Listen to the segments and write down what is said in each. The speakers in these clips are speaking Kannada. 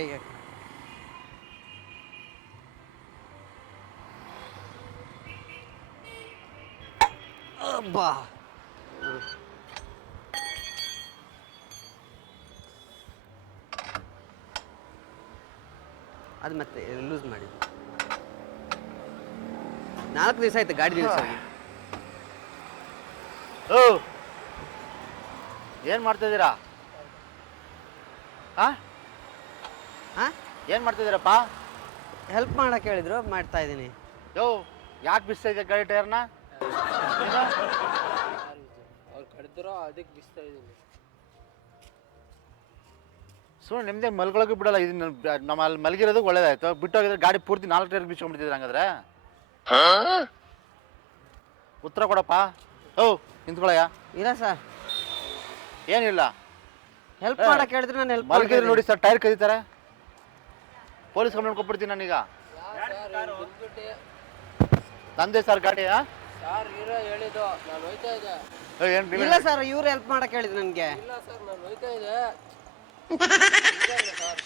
ಹೊಟ್ಟೆಗೆ. ಅಬ್ಬಾ ಅದು ಮತ್ತೆ ಲೂಸ್ ಮಾಡಿ 4 ದಿವಸ ಆಯ್ತು ಗಾಡಿ ನಿಲ್ಸೋಗಿ. ಓ ಏನು ಮಾಡ್ತಿದ್ದೀರಾ? ಹಾಂ ಹಾಂ ಏನು ಮಾಡ್ತಿದ್ದೀರಪ್ಪ? ಹೆಲ್ಪ್ ಮಾಡಕ್ಕೆ ಹೇಳಿದ್ರು, ಮಾಡ್ತಾ ಇದ್ದೀನಿ. ಯೋ ಯಾಕೆ ಬಿಸ್ತಾ ಇದೆ ಗಾಡಿ ಟೈರ್ನ? ಅವ್ರು ಕಡ್ದಿರೋ ಅದಕ್ಕೆ ಬಿಸ್ತಾ ಇದ್ದೀನಿ. ಸುಮ್ಮನೆ ನಿಮ್ಮದೇ ಮಲ್ಗೊಳಕ್ಕೆ ಬಿಡಲ್ಲ. ಇದು ನಮ್ಮ ಅಲ್ಲಿ ಮಲಗಿರೋದು ಒಳ್ಳೇದಾಯ್ತು. ಬಿಟ್ಟೋಗಿದ್ರೆ ಗಾಡಿ ಪೂರ್ತಿ 4 ಟೈರ್ ಬಿಚ್ಕೊಂಡ್ಬಿಡ್ತಿದ್ರೆ ಹಂಗಾದ್ರೆ. ಉತ್ತರ ಕೊಡಪ್ಪ. ಓ ನಿಂತ್ಕೊಳಯ್ಯ. ಇಲ್ಲ ಸರ್, ಏನಿಲ್ಲ. ಹೆಲ್ಪ್ ಮಾಡಕ್ಕೆ ಹೇಳಿದ್ರು ನಾನು ಹೆಲ್ಪ್ ಮಲಗಿದ್ರೆ ನೋಡಿ ಸರ್, ಟೈರ್ ಕದೀತಾರೆ. ಪೊಲೀಸ್ ಕಂಪ್ಲೇಂಟ್ ಕೊಟ್ಬಿಡ್ತೀನಿ ನಾನೀಗ. ತಂದೆ ಸರ್ ಗಾಡಿ. ಸರ್ ಇರೋ ಹೇಳಿದ್ದು ನಾನು ಹೋಯ್ತಾ ಇದ್ದೆ. ಇಲ್ಲ ಸರ್, ಇವ್ರು ಹೆಲ್ಪ್ ಮಾಡಕ್ಕೆ ಹೇಳಿದ್ರು ನನಗೆ. ಇಲ್ಲ ಸರ್ ನಾನು ಹೋಯ್ತಾ ಇದ್ದೆ. ಸರ್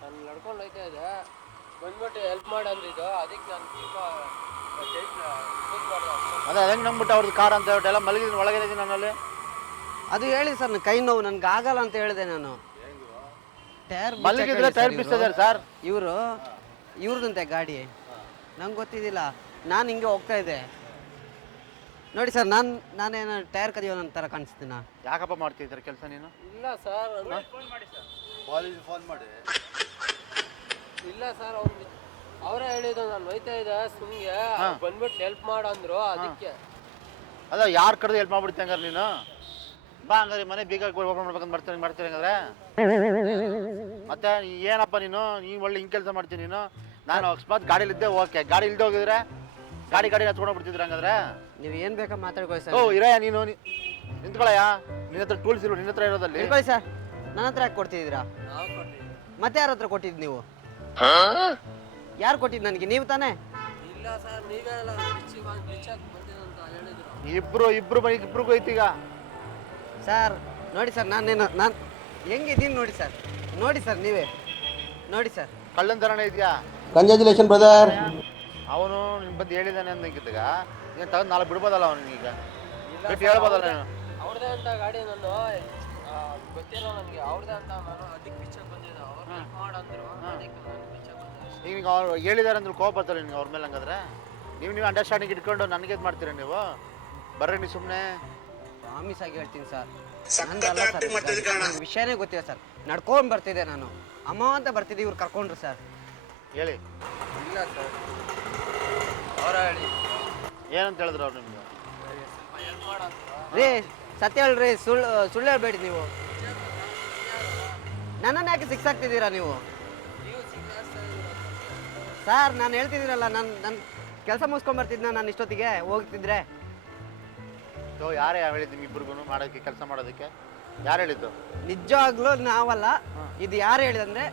ನಾನು ನಡ್ಕೊಂಡು ಹೋಯ್ತಾ ಇದ್ದೆ, ಬಂದ್ಬಿಟ್ಟು ಹೆಲ್ಪ್ ಮಾಡಂದಿದ್ದು. ಅದಕ್ಕೆ ನಾನು ಸ್ವಲ್ಪ ಅದೇ ಹೆಂಗೆ ನಂಬಿಟ್ಟು ಅವ್ರದ್ದು ಕಾರ್ ಅಂತ ಹೇಳ್ಬಿಟ್ಟು ಎಲ್ಲ ಮಲಗಿದ್ದೀನಿ, ಒಳಗಿದ್ದೀನಿ ನನ್ನಲ್ಲಿ. ಅದು ಹೇಳಿ ಸರ್, ನನ್ನ ಕೈ ನೋವು, ನನ್ಗೆ ಆಗಲ್ಲ ಅಂತ ಹೇಳಿದೆ ನಾನು. ಟೈರ್ ಮಲಗಿದ್ರೆ ಟೈರ್ ಬಿಚ್ತಿದ್ದಾರೆ ಸರ್. ಇವ್ರದಂತೆ ಗಾಡಿ, ನಂಗೆ ಗೊತ್ತಿದ್ದಿಲ್ಲ. ನಾನು ಹಿಂಗೆ ಹೋಗ್ತಾ ಇದ್ದೆ ನೋಡಿ ಸರ್. ನಾನೇನು ಟೈರ್ ಕದಿಯೋ ನನ್ನ ಥರ ಕಾಣಿಸ್ತೀನ? ಯಾಕಪ್ಪ ಮಾಡ್ತಿದ್ದಾರೆ ಕೆಲಸ ನೀನು? ಇಲ್ಲ ಸರ್, ಫೋನ್ ಮಾಡಿ. ಇಲ್ಲ ಸರ್, ಅವರೇ ಹೇಳಿದ್ದು ನಾನು ಹೋಯ್ತಾ ಇದ್ದೆ ಸುಮ್ಗೆ, ಬಂದ್ಬಿಟ್ಟು ಹೆಲ್ಪ್ ಮಾಡಂದ್ರು. ಅದಕ್ಕೆ ಅದ ಯಾರು ಕರೆದು ಹೆಲ್ಪ್ ಮಾಡ್ಬಿಡ್ತಿ ಹಂಗಾರೆ ನೀನು? ಬಾ ಹಂಗಾರೆ ಮನೆ ಬೀಗ ಓಪನ್ ಮಾಡ್ಬೇಕಂತ ಮಾಡ್ತೀನಿ ಹಂಗಾದ್ರೆ. ಮತ್ತೆ ಏನಪ್ಪ ನೀನು ಒಳ್ಳೆ ಹಿಂಗೆ ಕೆಲಸ ಮಾಡ್ತೀನಿ ನೀನು. ನಾನು ಅಕಸ್ಮಾತ್ ಗಾಡಿಲಿದ್ದೆ ಓಕೆ, ಗಾಡಿ ಇಲ್ದೆ ಹೋಗಿದ್ರೆ ಗಾಡಿ ಹಚ್ಕೊಂಡೋಗ್ಬಿಡ್ತಿದ್ರು ಹಂಗಾದ್ರೆ. ನೀವು ಏನು ಬೇಕಾ ಮಾತಾಡ್ಕೊಳ್ಳಿ ಸರ್. ಓ ಇರಯ್ಯ ನೀನು ನಿಂತ್ಕೊಳಯ್ಯ. ನಿನ್ನ ಹತ್ರ ಟೂಲ್ಸ್ ಇಲ್ವ? ನಿನ್ನ ಹತ್ರ ಇರೋದಲ್ಲಿ ನಿಂತ್ಕೊಳ್ಳಿ ಸರ್. ನನ್ನ ಹತ್ರ ಯಾಕೆ ಕೊಡ್ತಿದ್ದೀರಾ? ನಾವು ಕೊಟ್ಟಿದ್ದೀವಿ. ಮತ್ತೆ ಯಾರ ಹತ್ರ ಕೊಟ್ಟಿದ್ದು ನೀವು? ಯಾರು ಕೊಟ್ಟಿದ್ದು ನನಗೆ? ನೀವು ತಾನೇ? ಇಲ್ಲ ಸರ್, ನೀವೇ ಎಲ್ಲ ಬಿಚ್ಚಾಕ್ ಬಂದಿದಂತ ಹೇಳಿದ್ರು. ಇಬ್ರಿಗೂ ಐತೀಗ ಸರ್. ನೋಡಿ ಸರ್, ನಾನು ಹೆಂಗಿದ್ದೀನಿ ನೋಡಿ ಸರ್. ನೋಡಿ ಸರ್, ನೀವೇ ನೋಡಿ ಸರ್. ಕಳ್ಳನ್ ಥರನೇ ಇದೆಯಾ? Congratulation brother. ಅವನು ನಿನ್ ಬಂದು ಹೇಳಿದಾನೆ ಅಂದಂಗಿದ್ದಾಗ ನೀನು ತಗೊಂಡು ನಾಳೆ ಬಿಡ್ಬೋದಲ್ಲ ಅವನಿಗೀಗ? ಬಿಟ್ಟು ಹೇಳ್ಬೋದಲ್ಲ ನೀನು? ಅವ್ರದೇ ಅಂತ ಗಾಡಿ, ನಾನು ಗೊತ್ತಿಲ್ಲ ನನಗೆ. ಅವ್ರದೇ ಅಂತ ನಾನು ಅದಕ್ಕೆ ಬಿಚ್ಚಾಕ್ ಬಂದಿದ್ದೆ. ಅವ್ರು ಹೆಲ್ಪ್ ಮಾಡಂದ್ರು, ಅದಕ್ಕೆ ನಾನು ಬಿಚ್ಚಾಕ್ ಬಂದೆ. ಈಗ ಅವ್ರು ಹೇಳಿದಾರೆ ಅಂದ್ರೆ ಕೋಪ ಬರ್ತಾರೆ ನಿಮ್ಗೆ ಅವ್ರ ಮೇಲೆ ಹಂಗಾದ್ರೆ? ನೀವು ಅಂಡರ್ಸ್ಟ್ಯಾಂಡಿಂಗ್ ಇಟ್ಕೊಂಡು ನನಗೆ ಇದು ಮಾಡ್ತೀರಾ ನೀವು? ಬರ್ರಿ ನೀವು ಸುಮ್ಮನೆ. ಪ್ರಾಮಿಸ್ ಆಗಿ ಹೇಳ್ತೀನಿ ಸರ್, ನಂದಲ್ಲ ಸರ್, ನನಗೆ ವಿಷಯನೇ ಗೊತ್ತಿಲ್ಲ ಸರ್. ನಡ್ಕೊಂಡು ಬರ್ತಿದ್ದೆ ನಾನು, ಅಮ್ಮ ಅಂತ ಬರ್ತಿದ್ದೆ, ಇವ್ರು ಕರ್ಕೊಂಡ್ರು ಸರ್. ಹೇಳಿ. ಇಲ್ಲ ಸರ್, ಅವರ ಹೇಳಿ. ಏನಂತ ಹೇಳಿದ್ರು ಅವ್ರು ನಿಮ್ಗೆ? ಸ್ವಲ್ಪ ಹೆಲ್ಪ್ ಮಾಡಂದ್ರು. ರೀ ಸತ್ಯ ಹೇಳ್ರಿ, ಸುಳ್ಳು ಹೇಳ್ಬೇಡಿ ನೀವು. ನನ್ನನ್ನು ಯಾಕೆ ಸಿಕ್ಸಾಕ್ತಿದ್ದೀರಾ ನೀವು? ಸರ್ ನಾನು ಹೇಳ್ತಿದ್ದೀರಲ್ಲ, ನನ್ನ ಕೆಲಸ ಮುಗಿಸ್ಕೊಂಬರ್ತಿದ್ನ ನಾನು ಇಷ್ಟೊತ್ತಿಗೆ ಹೋಗ್ತಿದ್ರೆ. ಯಾರೇ ಹೇಳಿದ್ದು ನಿಮ್ಮಿಬ್ರಿಗೂ ಮಾಡೋದಕ್ಕೆ, ಕೆಲಸ ಮಾಡೋದಕ್ಕೆ ಯಾರು ಹೇಳಿದ್ದು? ನಿಜವಾಗ್ಲೂ ನಾವಲ್ಲ. ಇದು ಯಾರು ಹೇಳಿದಂದ್ರೆ